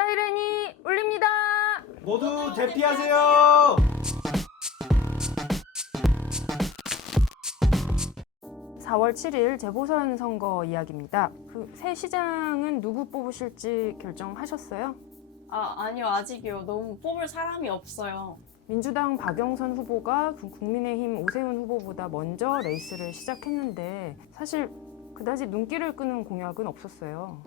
사이렌이 울립니다. 모두 대피하세요. (4월 7일) 재보선 선거 이야기입니다. 새 시장은 누구 뽑으실지 결정하셨어요? 아니요, 아직이요. 너무 뽑을 사람이 없어요. 민주당 박영선 후보가 국민의힘 오세훈 후보보다 먼저 레이스를 시작했는데 사실 그다지 눈길을 끄는 공약은 없었어요.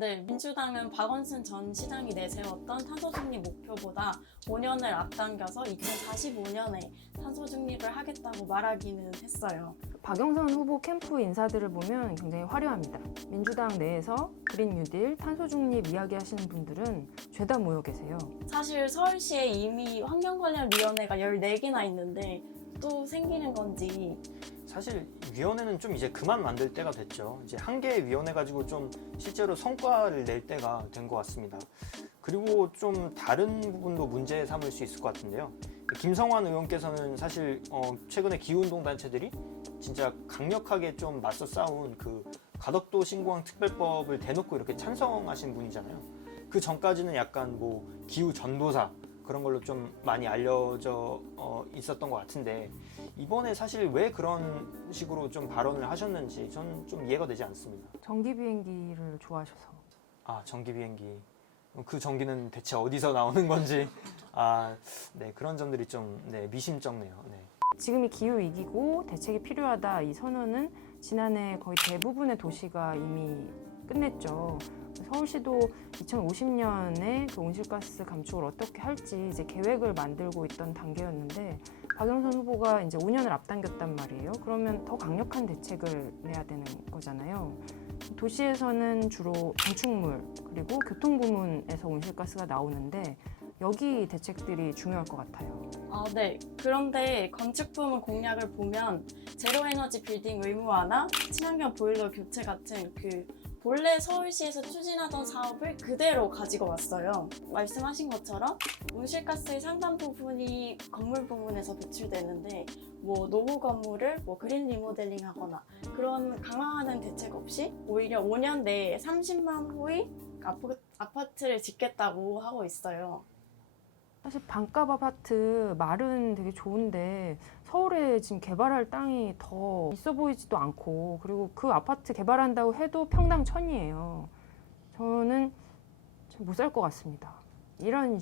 네. 민주당은 박원순 전 시장이 내세웠던 탄소 중립 목표보다 5년을 앞당겨서 2045년에 탄소 중립을 하겠다고 말하기는 했어요. 박영선 후보 캠프 인사들을 보면 굉장히 화려합니다. 민주당 내에서 그린 뉴딜, 탄소 중립 이야기하시는 분들은 죄다 모여 계세요. 사실 서울시에 이미 환경관련위원회가 14개나 있는데 또 생기는 건지. 사실 위원회는 좀 이제 그만 만들 때가 됐죠. 이제 한 개의 위원회 가지고 좀 실제로 성과를 낼 때가 된 것 같습니다. 그리고 좀 다른 부분도 문제 삼을 수 있을 것 같은데요. 김성환 의원께서는 사실 최근에 기후운동 단체들이 진짜 강력하게 좀 맞서 싸운 그 가덕도 신고항 특별법을 대놓고 이렇게 찬성하신 분이잖아요. 그 전까지는 약간 뭐 기후 전도사 그런 걸로 좀 많이 알려져 있었던 것 같은데 이번에 사실 왜 그런 식으로 좀 발언을 하셨는지 저는 좀 이해가 되지 않습니다. 전기 비행기를 좋아하셔서. 전기 비행기. 그 전기는 대체 어디서 나오는 건지 네, 그런 점들이 좀 미심쩍네요. 네. 지금이 기후위기고 대책이 필요하다 이 선언은 지난해 거의 대부분의 도시가 이미 끝냈죠. 서울시도 2050년에 그 온실가스 감축을 어떻게 할지 이제 계획을 만들고 있던 단계였는데 박영선 후보가 이제 5년을 앞당겼단 말이에요. 그러면 더 강력한 대책을 내야 되는 거잖아요. 도시에서는 주로 건축물 그리고 교통 부문에서 온실가스가 나오는데 여기 대책들이 중요할 것 같아요. 네. 그런데 건축 부문 공약을 보면 제로에너지 빌딩 의무화나 친환경 보일러 교체 같은 그 본래 서울시에서 추진하던 사업을 그대로 가지고 왔어요. 말씀하신 것처럼 온실가스의 상당 부분이 건물 부문에서 배출되는데 노후 건물을 그린 리모델링 하거나 그런 강화하는 대책 없이 오히려 5년 내에 30만 호의 아파트를 짓겠다고 하고 있어요. 사실 반값 아파트 말은 되게 좋은데 서울에 지금 개발할 땅이 더 있어 보이지도 않고 그리고 그 아파트 개발한다고 해도 평당 1,000이에요. 저는 못 살 것 같습니다. 이런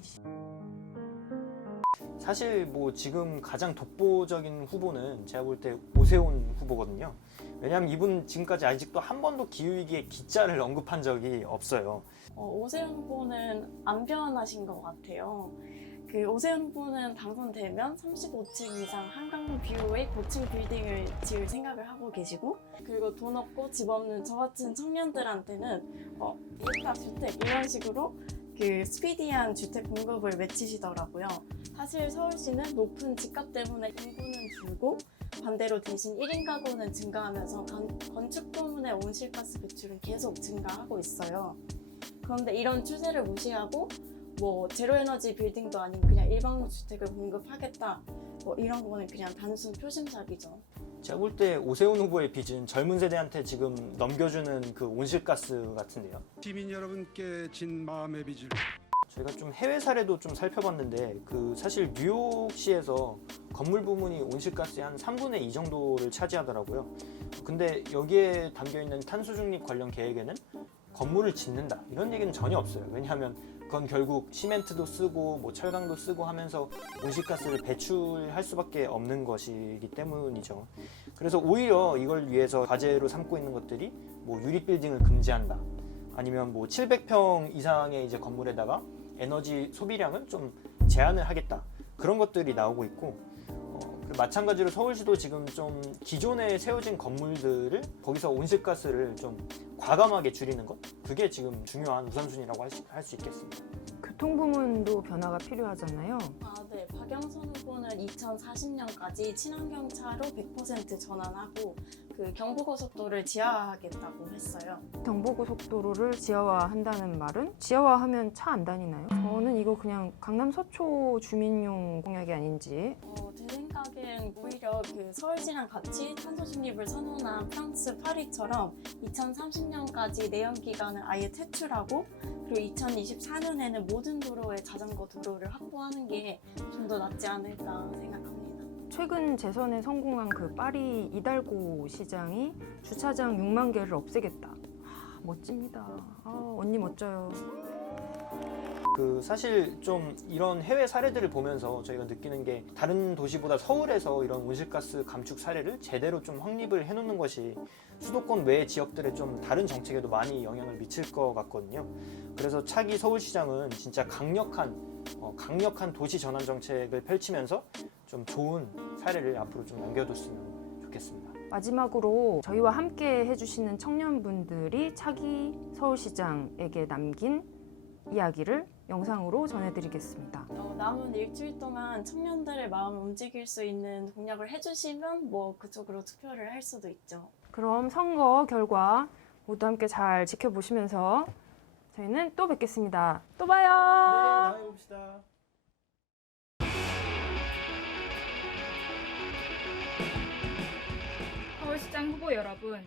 사실 뭐 지금 가장 독보적인 후보는 제가 볼 때 오세훈 후보거든요. 왜냐하면 이분 지금까지 아직도 한 번도 기후위기의 기자를 언급한 적이 없어요. 오세훈 후보는 안 변하신 것 같아요. 그 오세훈 후보는 당선되면 35층 이상 한강 뷰의 고층 빌딩을 지을 생각을 하고 계시고 그리고 돈 없고 집 없는 저 같은 청년들한테는 일타 주택 이런 식으로 그 스피디한 주택 공급을 외치시더라고요. 사실 서울시는 높은 집값 때문에 인구는 줄고 반대로 대신 1인 가구는 증가하면서 건축 부문의 온실가스 배출은 계속 증가하고 있어요. 그런데 이런 추세를 무시하고 제로에너지 빌딩도 아닌 그냥 일반적 주택을 공급하겠다 이런 거는 그냥 단순 표심작이죠. 제가 볼 때 오세훈 후보의 빚은 젊은 세대한테 지금 넘겨주는 그 온실가스 같은데요. 시민 여러분께 진 마음의 빚을 저희가 좀 해외 사례도 좀 살펴봤는데 그 사실 뉴욕시에서 건물 부문이 온실가스의 한 3분의 2 정도를 차지하더라고요. 근데 여기에 담겨있는 탄소 중립 관련 계획에는 건물을 짓는다 이런 얘기는 전혀 없어요. 왜냐하면 그건 결국 시멘트도 쓰고 철강도 쓰고 하면서 온실가스를 배출할 수밖에 없는 것이기 때문이죠. 그래서 오히려 이걸 위해서 과제로 삼고 있는 것들이 유리 빌딩을 금지한다. 아니면 700평 이상의 이제 건물에다가 에너지 소비량을 좀 제한을 하겠다. 그런 것들이 나오고 있고 마찬가지로 서울시도 지금 좀 기존에 세워진 건물들을 거기서 온실가스를 좀 과감하게 줄이는 것 그게 지금 중요한 우선순위라고 할 수 있겠습니다. 교통 부문도 변화가 필요하잖아요. 네. 박영선 후보는 2040년까지 친환경차로 100% 전환하고 그 경부고속도로를 지하화하겠다고 했어요. 경부고속도로를 지하화한다는 말은 지하화하면 차 안 다니나요? 저는 이거 그냥 강남 서초 주민용 공약이 아닌지. 제 생각엔 오히려 그 서울시랑 같이 탄소 중립을 선언한 프랑스 파리처럼 2030년까지 내연기관을 아예 퇴출하고 그리고 2024년에는 모든 도로에 자전거 도로를 확보하는 게 좀 더 낫지 않을까 생각합니다. 최근 재선에 성공한 그 파리 이달고 시장이 주차장 6만 개를 없애겠다. 멋집니다. 언니 멋져요. 그 사실 좀 이런 해외 사례들을 보면서 저희가 느끼는 게 다른 도시보다 서울에서 이런 온실가스 감축 사례를 제대로 좀 확립을 해놓는 것이 수도권 외 지역들의 좀 다른 정책에도 많이 영향을 미칠 것 같거든요. 그래서 차기 서울시장은 진짜 강력한 도시 전환 정책을 펼치면서 좀 좋은 사례를 앞으로 좀 남겨뒀으면 좋겠습니다. 마지막으로 저희와 함께 해주시는 청년분들이 차기 서울시장에게 남긴 이야기를 영상으로 전해드리겠습니다. 남은 일주일 동안 청년들의 마음을 움직일 수 있는 공약을 해주시면 뭐 그쪽으로 투표를 할 수도 있죠. 그럼 선거 결과 모두 함께 잘 지켜보시면서 저희는 또 뵙겠습니다. 또 봐요. 다음에 봅시다. 서울시장 후보 여러분,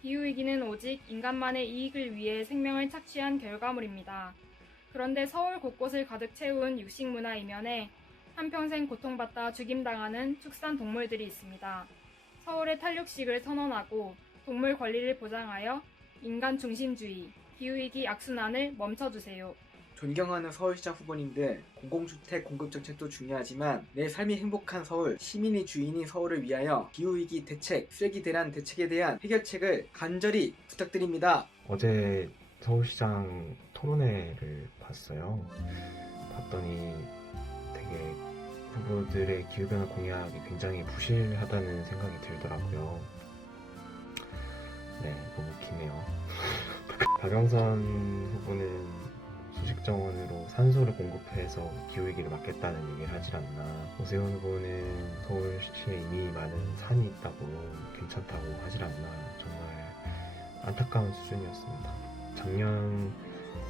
기후위기는 오직 인간만의 이익을 위해 생명을 착취한 결과물입니다. 그런데 서울 곳곳을 가득 채운 육식문화 이면에 한평생 고통받다 죽임당하는 축산 동물들이 있습니다. 서울의 탈육식을 선언하고 동물 권리를 보장하여 인간 중심주의, 기후위기 악순환을 멈춰주세요. 존경하는 서울시장 후보님들, 공공주택 공급 정책도 중요하지만 내 삶이 행복한 서울, 시민이 주인인 서울을 위하여 기후위기 대책, 쓰레기 대란 대책에 대한 해결책을 간절히 부탁드립니다. 어제 서울시장 토론회를 봤어요. 봤더니 되게 후보들의 기후변화 공약이 굉장히 부실하다는 생각이 들더라고요. 네, 너무 기네요. 박영선 후보는 수식정원으로 산소를 공급해서 기후위기를 막겠다는 얘기를 하질 않나. 오세훈 후보는 서울시에 이미 많은 산이 있다고 괜찮다고 하질 않나. 정말 안타까운 수준이었습니다. 작년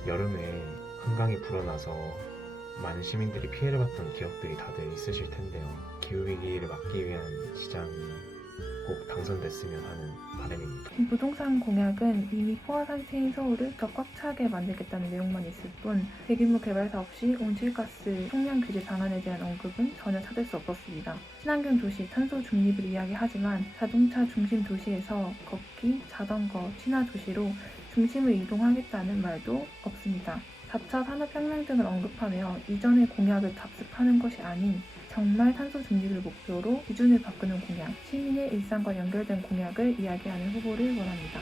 여름에 한강이 불어나서 많은 시민들이 피해를 봤던 기억들이 다들 있으실 텐데요. 기후위기를 막기 위한 시장이 꼭 당선됐으면 하는 바람입니다. 부동산 공약은 이미 포화 상태인 서울을 더 꽉 차게 만들겠다는 내용만 있을 뿐 대규모 개발 사업 시 온실가스 총량 규제 방안에 대한 언급은 전혀 찾을 수 없었습니다. 친환경 도시, 탄소 중립을 이야기하지만 자동차 중심 도시에서 걷기, 자전거, 친화 도시로 중심을 이동하겠다는 말도 없습니다. 4차 산업혁명 등을 언급하며 이전의 공약을 답습하는 것이 아닌 정말 탄소 중립을 목표로 기준을 바꾸는 공약, 시민의 일상과 연결된 공약을 이야기하는 후보를 원합니다.